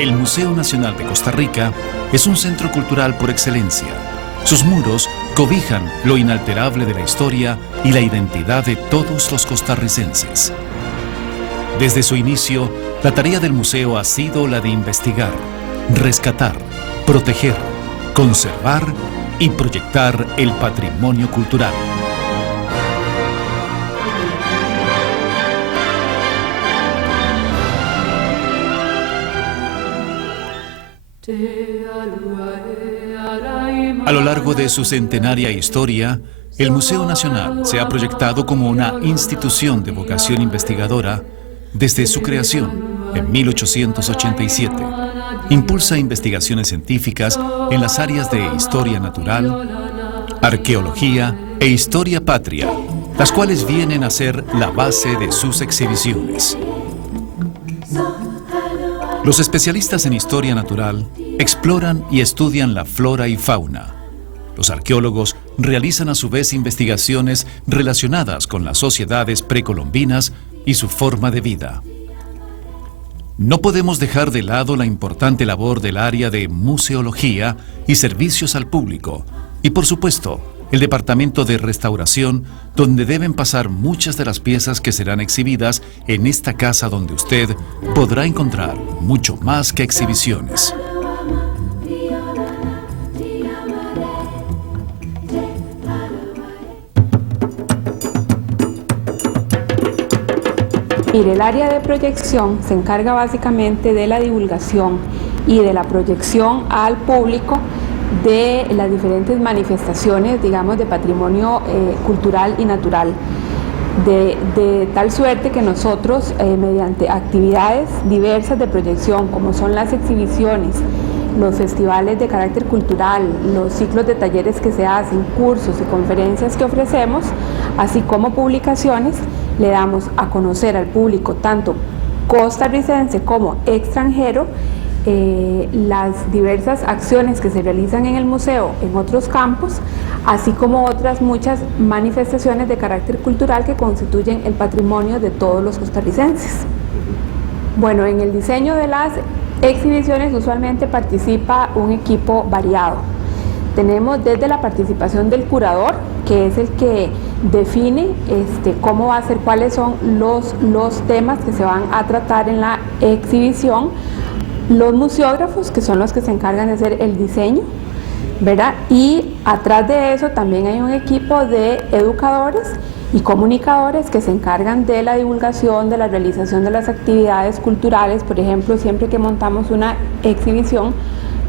El Museo Nacional de Costa Rica es un centro cultural por excelencia. Sus muros cobijan lo inalterable de la historia y la identidad de todos los costarricenses. Desde su inicio, la tarea del museo ha sido la de investigar, rescatar, proteger, conservar y proyectar el patrimonio cultural. A lo largo de su centenaria historia, el Museo Nacional se ha proyectado como una institución de vocación investigadora desde su creación en 1887. Impulsa investigaciones científicas en las áreas de historia natural, arqueología e historia patria, las cuales vienen a ser la base de sus exhibiciones. Los especialistas en historia natural exploran y estudian la flora y fauna. Los arqueólogos realizan a su vez investigaciones relacionadas con las sociedades precolombinas y su forma de vida. No podemos dejar de lado la importante labor del área de museología y servicios al público, y por supuesto, el departamento de restauración, donde deben pasar muchas de las piezas que serán exhibidas en esta casa donde usted podrá encontrar mucho más que exhibiciones. Mire, el área de proyección se encarga básicamente de la divulgación y de la proyección al público de las diferentes manifestaciones, digamos, de patrimonio cultural y natural. De tal suerte que nosotros, mediante actividades diversas de proyección, como son las exhibiciones, los festivales de carácter cultural, los ciclos de talleres que se hacen, cursos y conferencias que ofrecemos, así como publicaciones, le damos a conocer al público, tanto costarricense como extranjero, las diversas acciones que se realizan en el museo en otros campos, así como otras muchas manifestaciones de carácter cultural que constituyen el patrimonio de todos los costarricenses. Bueno, en el diseño de las exhibiciones usualmente participa un equipo variado. Tenemos desde la participación del curador, que es el que define cómo va a ser, cuáles son los temas que se van a tratar en la exhibición, los museógrafos, que son los que se encargan de hacer el diseño, ¿verdad? Y atrás de eso también hay un equipo de educadores y comunicadores que se encargan de la divulgación, de la realización de las actividades culturales. Por ejemplo, siempre que montamos una exhibición,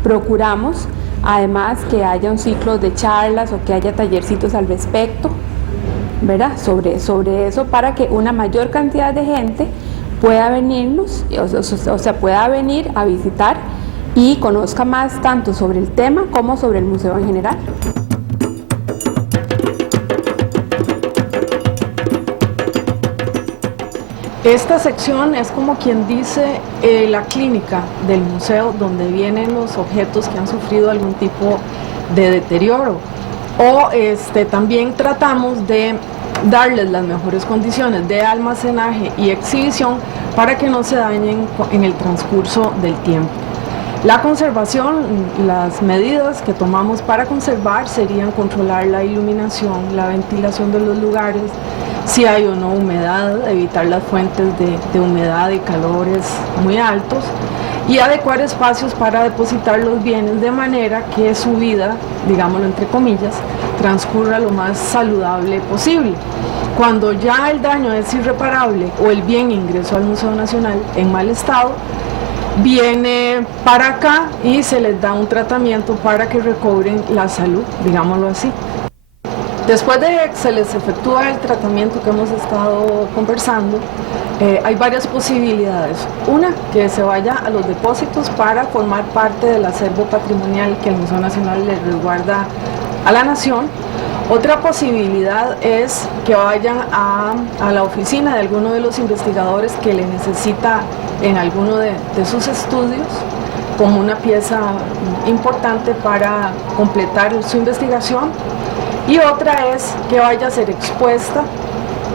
procuramos además que haya un ciclo de charlas o que haya tallercitos al respecto, ¿verdad? Sobre eso, para que una mayor cantidad de gente pueda venirnos, o sea, pueda venir a visitar y conozca más tanto sobre el tema como sobre el museo en general. Esta sección es como quien dice la clínica del museo, donde vienen los objetos que han sufrido algún tipo de deterioro, o también tratamos de darles las mejores condiciones de almacenaje y exhibición para que no se dañen en el transcurso del tiempo. La conservación, las medidas que tomamos para conservar serían controlar la iluminación, la ventilación de los lugares, si hay o no humedad, evitar las fuentes de humedad y calores muy altos, y adecuar espacios para depositar los bienes de manera que su vida, digámoslo entre comillas, transcurra lo más saludable posible. Cuando ya el daño es irreparable o el bien ingresó al Museo Nacional en mal estado, viene para acá y se les da un tratamiento para que recobren la salud, digámoslo así. Después de que se les efectúa el tratamiento que hemos estado conversando, hay varias posibilidades. Una, que se vaya a los depósitos para formar parte del acervo patrimonial que el Museo Nacional le resguarda a la nación. Otra posibilidad es que vayan a la oficina de alguno de los investigadores que le necesita en alguno de sus estudios como una pieza importante para completar su investigación. Y otra es que vaya a ser expuesta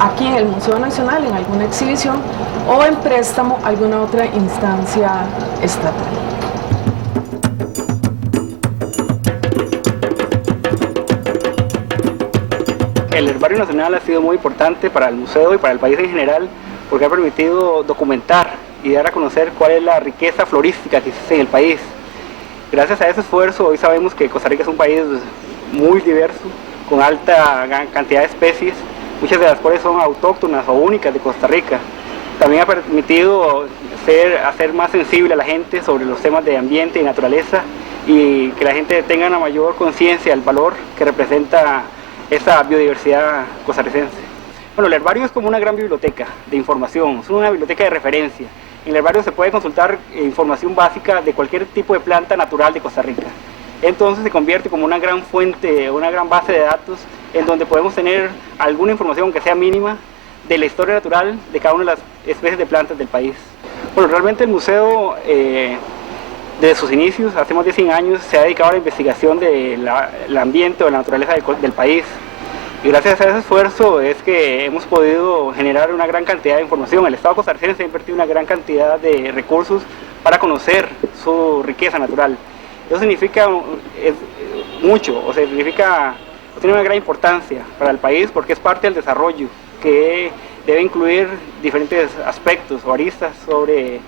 aquí en el Museo Nacional, en alguna exhibición, o en préstamo a alguna otra instancia estatal. El Herbario Nacional ha sido muy importante para el museo y para el país en general, porque ha permitido documentar y dar a conocer cuál es la riqueza florística que existe en el país. Gracias a ese esfuerzo, hoy sabemos que Costa Rica es un país muy diverso, con alta cantidad de especies, muchas de las cuales son autóctonas o únicas de Costa Rica. También ha permitido hacer más sensible a la gente sobre los temas de ambiente y naturaleza, y que la gente tenga una mayor conciencia del valor que representa esa biodiversidad costarricense. Bueno, el herbario es como una gran biblioteca de información, es una biblioteca de referencia. En el herbario se puede consultar información básica de cualquier tipo de planta natural de Costa Rica. Entonces se convierte como una gran fuente, una gran base de datos en donde podemos tener alguna información que sea mínima de la historia natural de cada una de las especies de plantas del país. Bueno, realmente el museo desde sus inicios, hace más de 100 años, se ha dedicado a la investigación del ambiente o la naturaleza del país. Y gracias a ese esfuerzo es que hemos podido generar una gran cantidad de información. El Estado costarricense ha invertido una gran cantidad de recursos para conocer su riqueza natural. Eso significa mucho, o sea, tiene una gran importancia para el país porque es parte del desarrollo que debe incluir diferentes aspectos o aristas sobre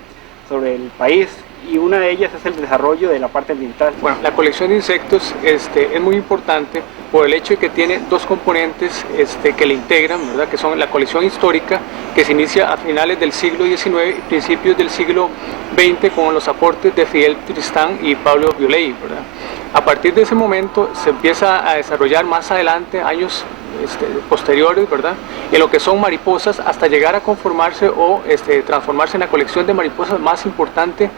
el país, y una de ellas es el desarrollo de la parte ambiental. Bueno, la colección de insectos es muy importante por el hecho de que tiene dos componentes que le integran, ¿verdad? Que son la colección histórica, que se inicia a finales del siglo XIX y principios del siglo XX con los aportes de Fidel Tristán y Pablo Violey, ¿verdad? A partir de ese momento se empieza a desarrollar más adelante, años posteriores, ¿verdad?, en lo que son mariposas, hasta llegar a conformarse o transformarse en la colección de mariposas más importante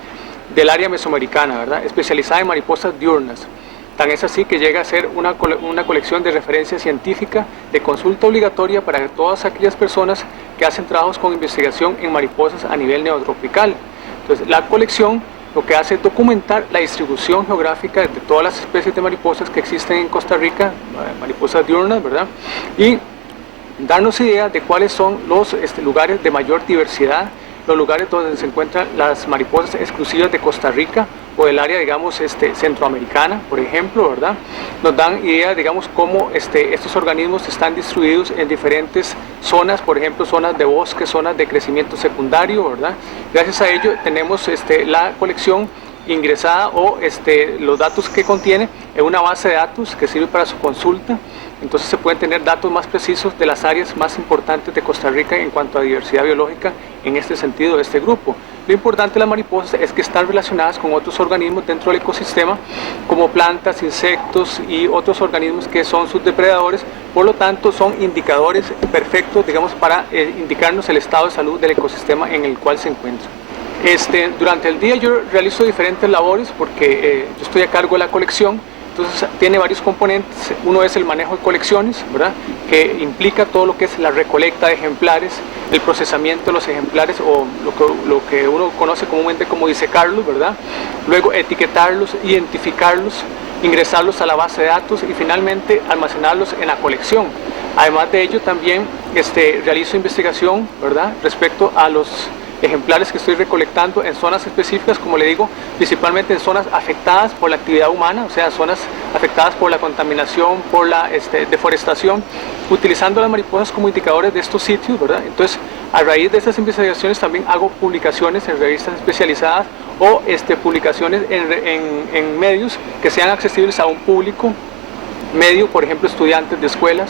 del área mesoamericana, ¿verdad?, especializada en mariposas diurnas. Tan es así que llega a ser una colección de referencia científica de consulta obligatoria para todas aquellas personas que hacen trabajos con investigación en mariposas a nivel neotropical. Entonces, la colección lo que hace es documentar la distribución geográfica de todas las especies de mariposas que existen en Costa Rica, mariposas diurnas, ¿verdad?, y darnos idea de cuáles son los lugares de mayor diversidad, los lugares donde se encuentran las mariposas exclusivas de Costa Rica o del área, digamos, centroamericana, por ejemplo, ¿verdad? Nos dan idea, digamos, cómo estos organismos están distribuidos en diferentes zonas, por ejemplo, zonas de bosque, zonas de crecimiento secundario, ¿verdad? Gracias a ello tenemos la colección ingresada o los datos que contiene en una base de datos que sirve para su consulta. Entonces se pueden tener datos más precisos de las áreas más importantes de Costa Rica en cuanto a diversidad biológica en este sentido de este grupo. Lo importante de las mariposas es que están relacionadas con otros organismos dentro del ecosistema, como plantas, insectos y otros organismos que son sus depredadores. Por lo tanto, son indicadores perfectos, digamos, para indicarnos el estado de salud del ecosistema en el cual se encuentra. Durante el día yo realizo diferentes labores porque yo estoy a cargo de la colección. Entonces tiene varios componentes. Uno es el manejo de colecciones, ¿verdad?, que implica todo lo que es la recolecta de ejemplares, el procesamiento de los ejemplares o lo que uno conoce comúnmente como disecarlos, ¿verdad?, luego etiquetarlos, identificarlos, ingresarlos a la base de datos y finalmente almacenarlos en la colección. Además de ello también realizo investigación, ¿verdad?, respecto a los ejemplares que estoy recolectando en zonas específicas, como le digo, principalmente en zonas afectadas por la actividad humana, o sea, zonas afectadas por la contaminación, por la deforestación, utilizando las mariposas como indicadores de estos sitios, ¿verdad? Entonces, a raíz de estas investigaciones también hago publicaciones en revistas especializadas o publicaciones en medios que sean accesibles a un público medio, por ejemplo, estudiantes de escuelas.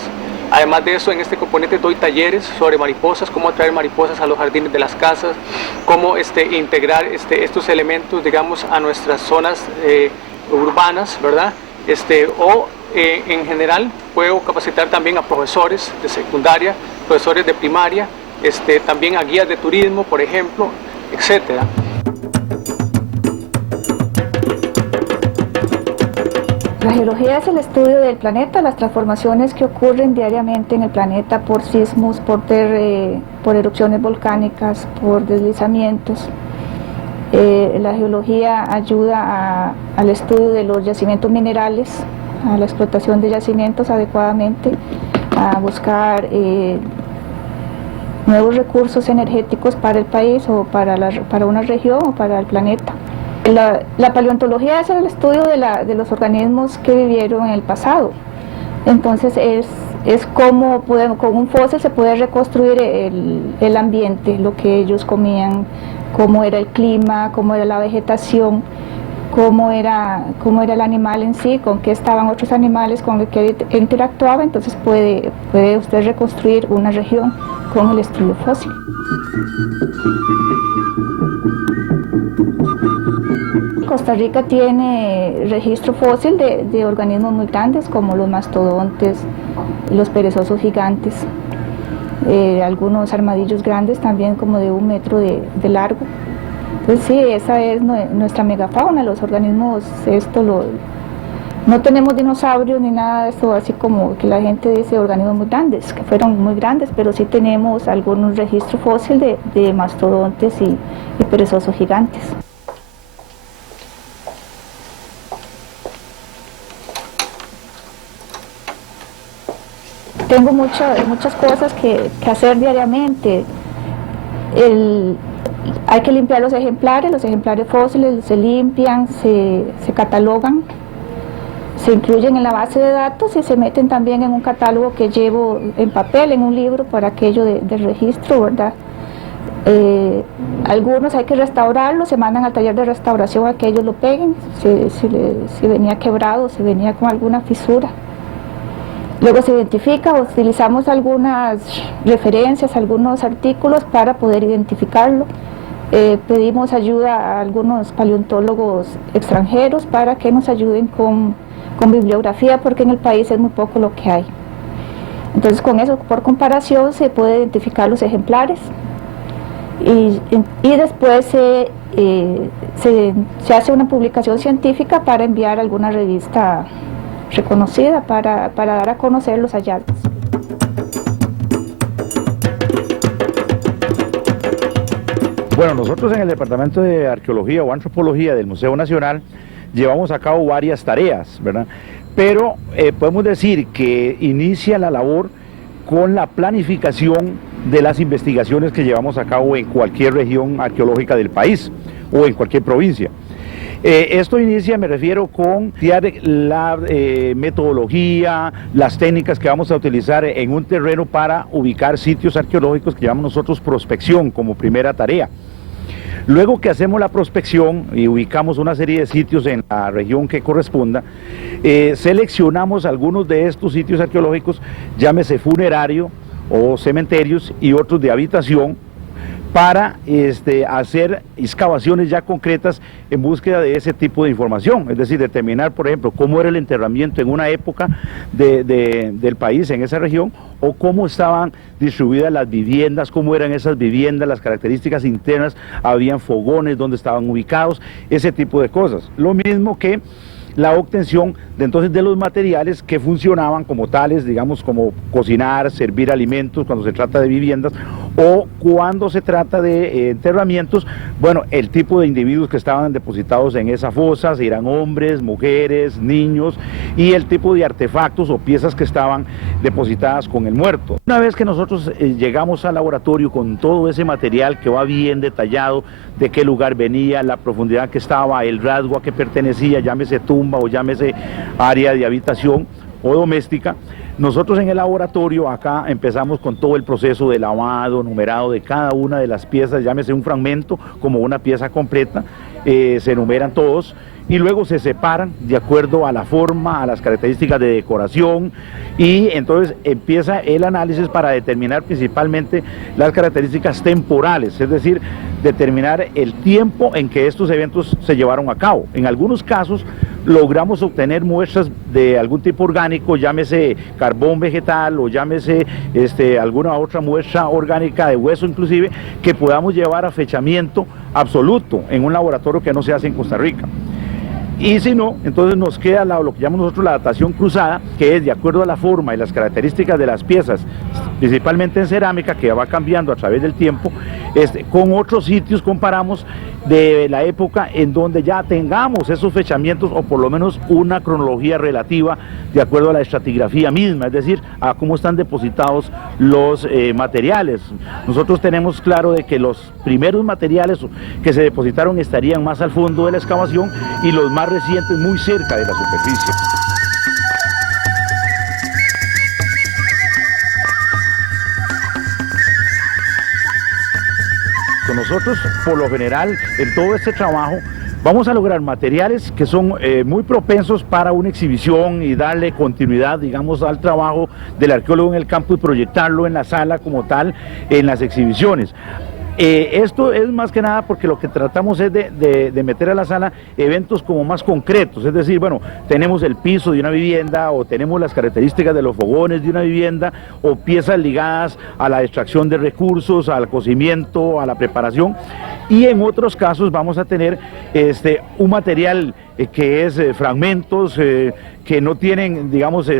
Además de eso, en este componente doy talleres sobre mariposas, cómo atraer mariposas a los jardines de las casas, cómo integrar estos elementos, digamos, a nuestras zonas urbanas, ¿verdad? En general, puedo capacitar también a profesores de secundaria, profesores de primaria, también a guías de turismo, por ejemplo, etcétera. La geología es el estudio del planeta, las transformaciones que ocurren diariamente en el planeta por sismos, por erupciones volcánicas, por deslizamientos. La geología ayuda al estudio de los yacimientos minerales, a la explotación de yacimientos adecuadamente, a buscar nuevos recursos energéticos para el país o para una región o para el planeta. La paleontología es el estudio de los organismos que vivieron en el pasado. Entonces es como con un fósil se puede reconstruir el ambiente, lo que ellos comían, cómo era el clima, cómo era la vegetación, cómo era el animal en sí, con qué estaban otros animales con los que interactuaba. Entonces puede usted reconstruir una región con el estudio fósil. Costa Rica tiene registro fósil de organismos muy grandes como los mastodontes, los perezosos gigantes, algunos armadillos grandes también como de 1 metro de largo. Entonces sí, esa es nuestra megafauna, los organismos, no tenemos dinosaurios ni nada de eso, así como que la gente dice organismos muy grandes, que fueron muy grandes, pero sí tenemos algunos registros fósiles de mastodontes y perezosos gigantes. Tengo muchas cosas que hacer diariamente. Hay que limpiar los ejemplares fósiles se limpian, se catalogan, se incluyen en la base de datos y se meten también en un catálogo que llevo en papel, en un libro para aquello del registro, ¿verdad? Algunos hay que restaurarlos, se mandan al taller de restauración a que ellos lo peguen, si venía quebrado, si venía con alguna fisura. Luego se identifica, utilizamos algunas referencias, algunos artículos para poder identificarlo. Pedimos ayuda a algunos paleontólogos extranjeros para que nos ayuden con bibliografía, porque en el país es muy poco lo que hay. Entonces con eso, por comparación, se puede identificar los ejemplares y después se hace una publicación científica para enviar a alguna revista reconocida para dar a conocer los hallazgos. Bueno, nosotros en el Departamento de Arqueología o Antropología del Museo Nacional llevamos a cabo varias tareas, ¿verdad? Pero podemos decir que inicia la labor con la planificación de las investigaciones que llevamos a cabo en cualquier región arqueológica del país o en cualquier provincia. Esto inicia, me refiero, con la metodología, las técnicas que vamos a utilizar en un terreno para ubicar sitios arqueológicos que llamamos nosotros prospección como primera tarea. Luego que hacemos la prospección y ubicamos una serie de sitios en la región que corresponda, seleccionamos algunos de estos sitios arqueológicos, llámese funerario o cementerios, y otros de habitación, para hacer excavaciones ya concretas en búsqueda de ese tipo de información, es decir, determinar, por ejemplo, cómo era el enterramiento en una época del país, en esa región, o cómo estaban distribuidas las viviendas, cómo eran esas viviendas, las características internas, habían fogones, dónde estaban ubicados, ese tipo de cosas. Lo mismo que la obtención de los materiales que funcionaban como tales, digamos, como cocinar, servir alimentos cuando se trata de viviendas, o cuando se trata de enterramientos, bueno, el tipo de individuos que estaban depositados en esa fosa, si eran hombres, mujeres, niños, y el tipo de artefactos o piezas que estaban depositadas con el muerto. Una vez que nosotros llegamos al laboratorio con todo ese material que va bien detallado, de qué lugar venía, la profundidad que estaba, el rasgo a que pertenecía, llámese tumba o llámese área de habitación o doméstica, nosotros en el laboratorio acá empezamos con todo el proceso de lavado, numerado de cada una de las piezas, llámese un fragmento como una pieza completa, se enumeran todos y luego se separan de acuerdo a la forma, a las características de decoración, y entonces empieza el análisis para determinar principalmente las características temporales, es decir, determinar el tiempo en que estos eventos se llevaron a cabo. En algunos casos logramos obtener muestras de algún tipo orgánico, llámese carbón vegetal o llámese alguna otra muestra orgánica de hueso inclusive, que podamos llevar a fechamiento absoluto en un laboratorio que no se hace en Costa Rica. Y si no, entonces nos queda lo que llamamos nosotros la datación cruzada, que es de acuerdo a la forma y las características de las piezas, principalmente en cerámica, que va cambiando a través del tiempo, con otros sitios comparamos de la época en donde ya tengamos esos fechamientos o por lo menos una cronología relativa de acuerdo a la estratigrafía misma, es decir, a cómo están depositados los materiales. Nosotros tenemos claro de que los primeros materiales que se depositaron estarían más al fondo de la excavación y los más recientes muy cerca de la superficie. Nosotros, por lo general, en todo este trabajo, vamos a lograr materiales que son muy propensos para una exhibición y darle continuidad, digamos, al trabajo del arqueólogo en el campo y proyectarlo en la sala como tal, en las exhibiciones. Esto es más que nada porque lo que tratamos es de meter a la sala eventos como más concretos, es decir, bueno, tenemos el piso de una vivienda o tenemos las características de los fogones de una vivienda o piezas ligadas a la extracción de recursos, al cocimiento, a la preparación, y en otros casos vamos a tener un material que es fragmentos que no tienen, digamos,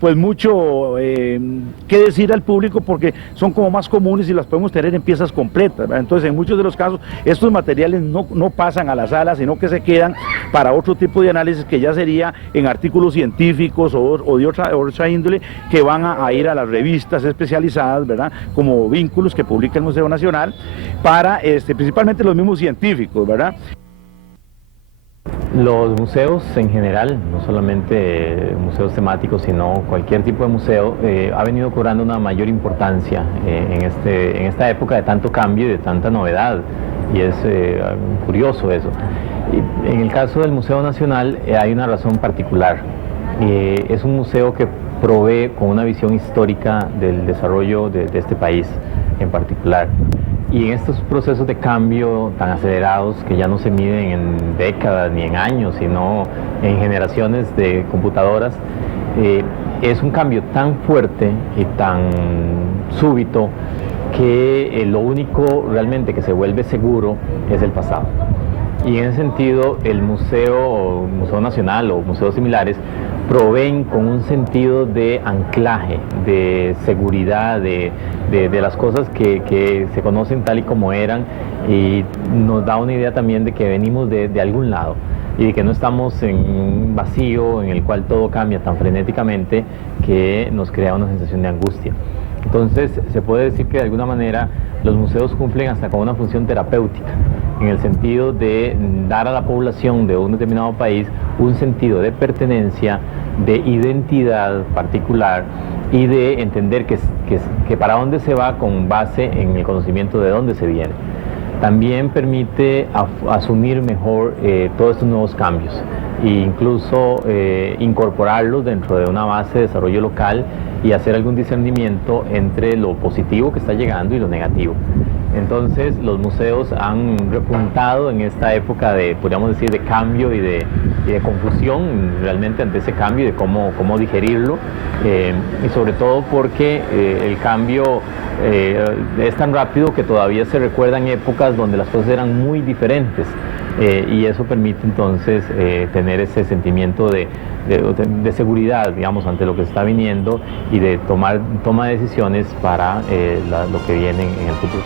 pues mucho que decir al público porque son como más comunes y las podemos tener en piezas completas, ¿verdad? Entonces en muchos de los casos estos materiales no pasan a la sala, sino que se quedan para otro tipo de análisis que ya sería en artículos científicos o de otra índole que van a ir a las revistas especializadas, ¿verdad? Como Vínculos que publica el Museo Nacional para principalmente los mismos científicos, ¿verdad? Los museos en general, no solamente museos temáticos, sino cualquier tipo de museo, ha venido cobrando una mayor importancia en esta época de tanto cambio y de tanta novedad, y es curioso eso. Y en el caso del Museo Nacional hay una razón particular. Es un museo que provee con una visión histórica del desarrollo de este país en particular. Y en estos procesos de cambio tan acelerados que ya no se miden en décadas ni en años, sino en generaciones de computadoras, es un cambio tan fuerte y tan súbito que lo único realmente que se vuelve seguro es el pasado. Y en ese sentido el Museo Nacional o museos similares proveen con un sentido de anclaje, de seguridad, de las cosas que se conocen tal y como eran, y nos da una idea también de que venimos de algún lado y de que no estamos en un vacío en el cual todo cambia tan frenéticamente que nos crea una sensación de angustia. Entonces se puede decir que de alguna manera los museos cumplen hasta con una función terapéutica, en el sentido de dar a la población de un determinado país un sentido de pertenencia, de identidad particular y de entender que para dónde se va con base en el conocimiento de dónde se viene. También permite asumir mejor todos estos nuevos cambios e incluso incorporarlos dentro de una base de desarrollo local y hacer algún discernimiento entre lo positivo que está llegando y lo negativo. Entonces los museos han repuntado en esta época de, podríamos decir, de cambio y de confusión realmente ante ese cambio y de cómo digerirlo, y sobre todo porque el cambio es tan rápido que todavía se recuerdan épocas donde las cosas eran muy diferentes, y eso permite entonces tener ese sentimiento de seguridad, digamos, ante lo que está viniendo y de toma de decisiones para lo que viene en el futuro.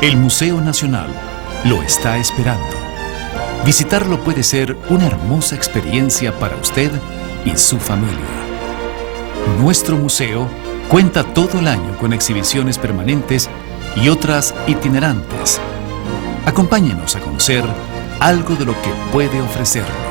El Museo Nacional lo está esperando. Visitarlo puede ser una hermosa experiencia para usted y su familia. Nuestro museo cuenta todo el año con exhibiciones permanentes y otras itinerantes. Acompáñenos a conocer algo de lo que puede ofrecernos.